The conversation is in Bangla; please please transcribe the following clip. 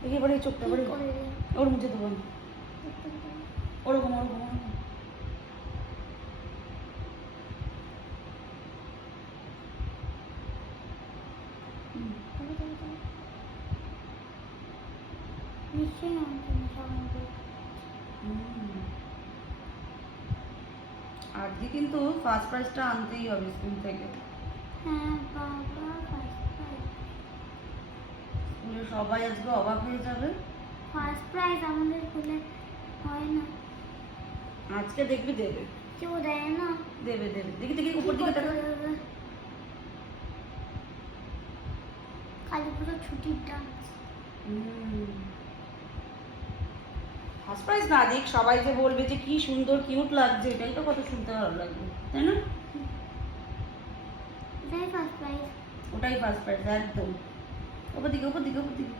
দেখি এবারে এই চোখটা এবারে ওর মুছে দেবো না। ওরকম ওরকম ওরকম। আজকে কিন্তু ফার্স্ট প্রাইজটা আনতেই হবে স্কুল থেকে। হ্যাঁ বাবা, ফার্স্ট প্রাইজ। স্কুলে সবাই আজকে অবাক হয়ে যাবে। ফার্স্ট প্রাইজ আমাদের স্কুলে হয় না। আজকে দেখবি দেবে। কেউ দেয় না। দেবে দেবে। দেখি দেখি উপর দিকে তাকা। কালী পুজো ছুটির ডান্স। ফার্স্ট প্রাইজ না দেখ, সবাই যে বলবে যে কি সুন্দর কিউট লাগছে, এটাই তো কত শুনতে ভালো লাগবে, তাই না? এটাই ফার্স্ট প্রাইজ। ওটাই ফার্স্ট প্রাইজ একদম। উপর দিকে উপর দিকে উপর দিকে।